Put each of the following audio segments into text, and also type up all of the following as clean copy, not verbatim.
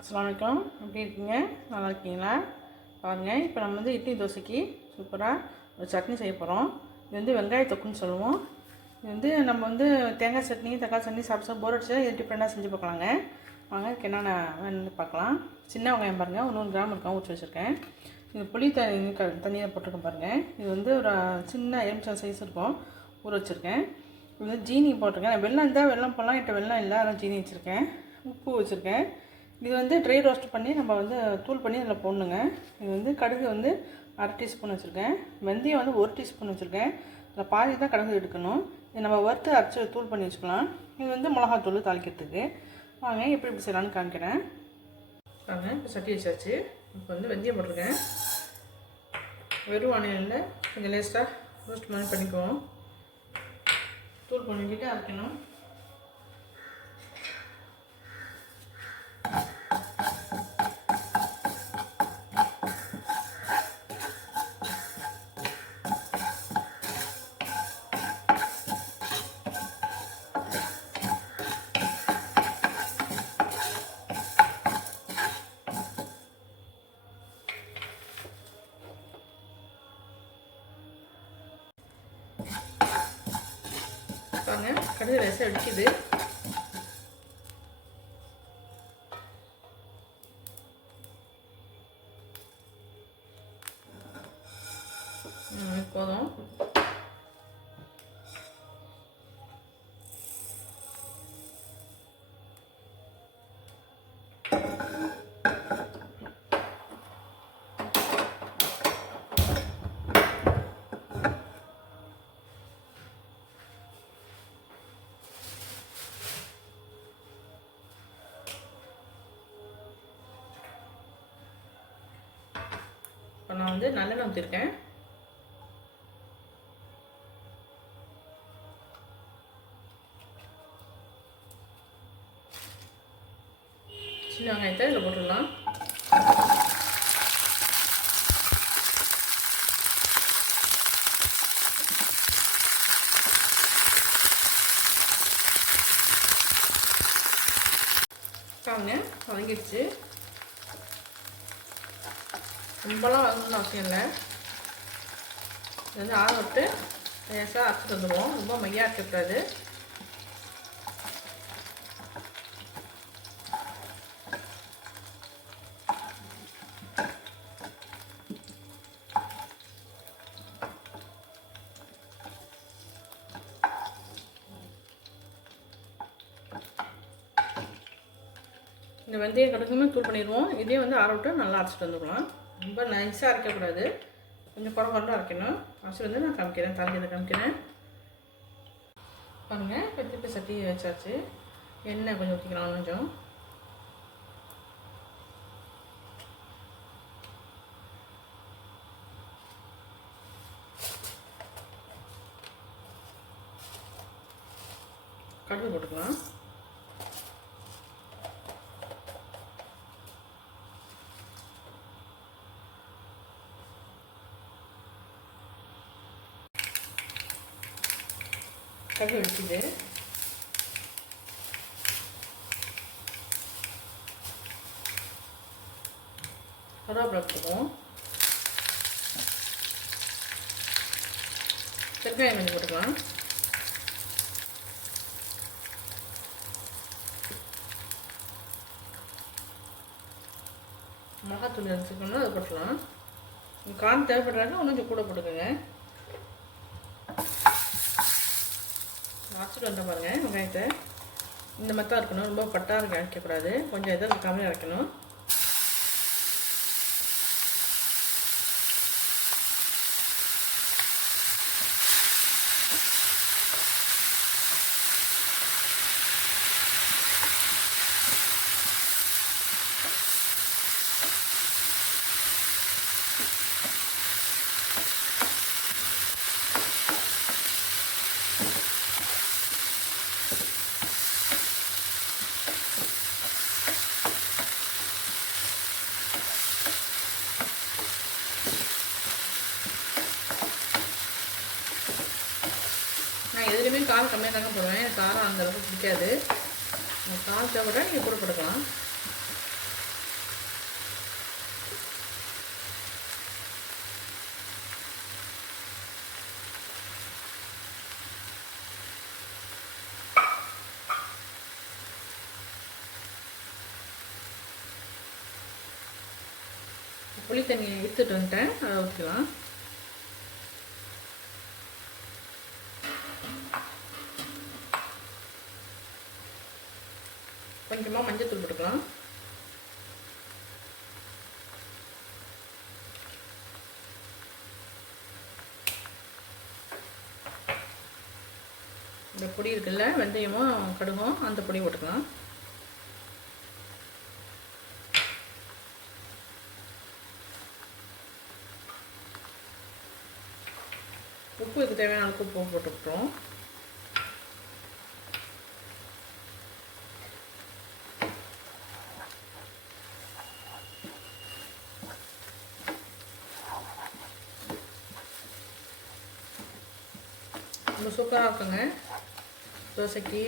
அஸ்ஸலாமு அலைக்கும். எப்படி இருக்கீங்க? நல்லா இருக்கீங்களா? பாருங்கள், இப்போ நம்ம வந்து இட்லி தோசைக்கு சூப்பராக ஒரு சட்னி செய்ய போகிறோம். இது வந்து வெங்காய தொக்குன்னு சொல்லுவோம். இது வந்து நம்ம வந்து தேங்காய் சட்னி, தக்காளி சட்னி சாப்பிட்டா போர் அடிச்சா இது டிஃப்ரெண்ட்டாக செஞ்சு பார்க்கலாங்க. வாங்க, இதுக்கு என்னென்ன வேணும்னு பார்க்கலாம். சின்ன வெங்காயம் பாருங்கள், ஒரு 100 கிராம் இருக்கும், ஊற்றி வச்சுருக்கேன். இது புளி தண்ணியில் போட்டிருக்கேன் பாருங்கள். இது வந்து ஒரு சின்ன எலுமிச்சம் சைஸ் இருக்கும், ஊற வச்சுருக்கேன். இது வந்து ஜீனி போட்டிருக்கேன். வெல்லம் இருந்தால் வெல்லம் போடலாம், என்கிட்ட வெல்லம் இல்லை, அதான் ஜீனி வச்சுருக்கேன். உப்பு வச்சுருக்கேன். இது வந்து ட்ரை ரோஸ்ட் பண்ணி நம்ம வந்து தூள் பண்ணி அதில் போடணுங்க. இது வந்து கடுகு வந்து 1/2 டீஸ்பூன் வச்சுருக்கேன். வெந்தயம் வந்து 1 டீஸ்பூன் வச்சுருக்கேன். அதில் பாதி தான் கடுகு எடுக்கணும். இது நம்ம வறுத்து அரைச்சி தூள் பண்ணி வச்சுக்கலாம். இது வந்து மிளகாத்தூள் தாளிக்கிறதுக்கு. வாங்க எப்படி செய்யலான்னு காமிக்கிறேன். வாங்க, இப்போ சட்டி வச்சாச்சு. இப்போ வந்து வெந்தயம் போட்டிருக்கேன். வெறும் வானிலையில் கொஞ்சம் லேஸ்ட்டாக ரோஸ்ட் மாதிரி பண்ணிக்குவோம். தூள் பண்ணிக்கிட்டு அரைக்கணும். பாருங்க, கடுகு லேசாக வெடிக்குது. போதும். இப்போ நான் வந்து நல்லெண்ணெய் ஊற்றிருக்கேன். சின்ன வெங்காயத்தை இதில் போட்டுடலாம். பாருங்க, வதங்கிடுச்சு. ரொம்பலாம் வதங்கணும்னு அவசியம் இல்லை. இது வந்து ஆற விட்டு லேசாக அரைச்சிட்டு வந்துடுவோம். ரொம்ப மையாக இருக்கக்கூடாது. இந்த வெந்தயம் கடுகுமே தூள் பண்ணிடுவோம். இதே வந்து ஆற விட்டு நல்லா அரைச்சிட்டு வந்துடலாம். ரொம்ப நைஸாக அரைக்கக்கூடாது, கொஞ்சம் குறை அரைக்கணும். அரைச்சி வந்து நான் காமிக்கிறேன், தாளிக்கிறத காமிக்கிறேன். பாருங்கள், இப்போ திருப்பி சட்டி வச்சாச்சு. எண்ணெய் கொஞ்சம் ஊற்றிக்கலாம். கொஞ்சம் கடுகு போட்டுக்கலாம். கடுகு வெடிக்குது. கருவேப்பிலை போட்டுக்குவோம். வெங்காயம் கொஞ்சம் போட்டுக்கலாம். மிளகாத்தூள் எடுத்துக்கணும்னா அதை போட்டுக்கலாம். காரம் தேவைப்படுறாங்க, இன்னும் கொஞ்சம் கூட போட்டுக்கோங்க. அரைச்சிட்டு வந்த பாருங்கள் வெங்காயத்தை. இந்த மாதிரி தான் இருக்கணும், ரொம்ப பட்டாக அரைக்கக்கூடாது, கொஞ்சம் எதாவது கம்மியாக அரைக்கணும். நான் எதுலேயுமே காரம் கம்மியாக தாங்க போடுவேன். எனக்கு காரம் அந்தளவுக்கு பிடிக்காது. காரத்தை விட நீங்கள் கூட போட்டுக்கலாம். புளி தண்ணியை எடுத்துகிட்டு வந்துட்டேன், அதை ஊற்றிக்கலாம். கொஞ்சமாக மஞ்சள் தூள் போட்டுக்கலாம். இந்த பொடி இருக்குல்ல, வெந்தயமும் கடுகும், அந்த பொடி போட்டுக்கலாம். உப்பு இதுக்கு தேவையான அளவுக்கு உப்பு போட்டுக்கிட்டோம். ரொம்ப சூப்பராக இருக்குங்க. தோசைக்கு,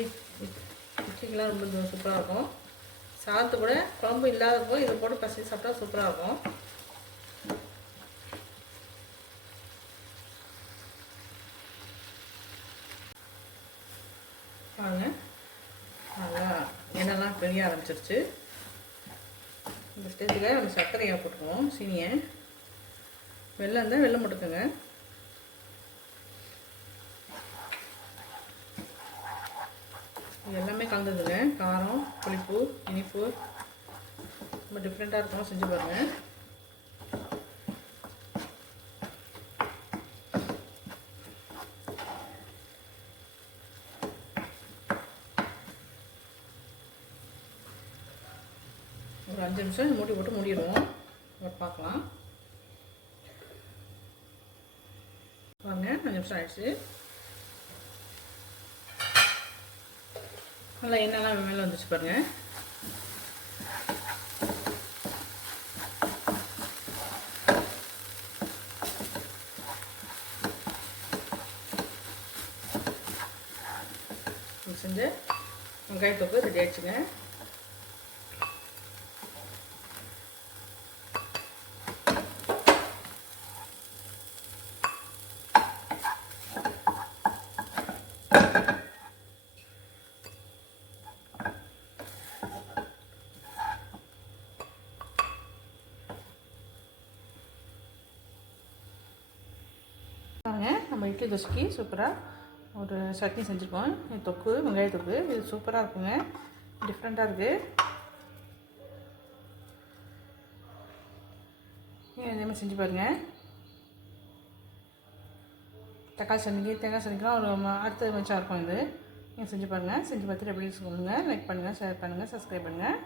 இட்லிக்கெலாம் ரொம்ப சூப்பராக இருக்கும். சாதத்து கூட குழம்பு இல்லாதப்போ இதை போட்டு பசி சாப்பிட்டா சூப்பராக இருக்கும். பாருங்க, நல்லா எண்ணெய்லாம் பெரிய ஆரம்பிச்சிருச்சு. இந்த ஸ்டேஜில் நம்ம சர்க்கரையை போட்டுக்குவோம், சீனியை. வெல்லம் இருந்தால் வெல்லம் போட்டுக்கோங்க. இது எல்லாமே கலந்ததுங்க. காரம், புளிப்பு, இனிப்பு ரொம்ப டிஃப்ரெண்ட்டாக இருக்கும். செஞ்சு பாருங்கள். ஒரு 5 நிமிஷம் மூடி போட்டு மூடிடுவோம். பார்க்கலாம். பாருங்க, 5 நிமிஷம் ஆயிடுச்சு. நல்லா எண்ணெய்லாம் மேலே வந்துச்சு பாருங்க. செஞ்சு வெங்காய தொக்கு ரெடி ஆயிடுச்சுங்க. பாருங்க, நம்ம இட்லி தோசைக்கு சூப்பராக ஒரு சட்னி செஞ்சுருக்கோம். தொக்கு, வெங்காய தொக்கு. இது சூப்பராக இருக்குங்க, டிஃப்ரெண்ட்டாக இருக்குது. இதேமாதிரி செஞ்சு பாருங்கள். தக்காளி சட்னிக்கு, தேங்காய் சட்னிக்கெலாம் ஒரு அடுத்த மிச்சம் இருக்கும். இது நீங்கள் செஞ்சு பாருங்கள். செஞ்சு பார்த்துட்டு எப்படி சொல்லுங்கள். லைக் பண்ணுங்கள், ஷேர் பண்ணுங்கள், சப்ஸ்கிரைப் பண்ணுங்கள்.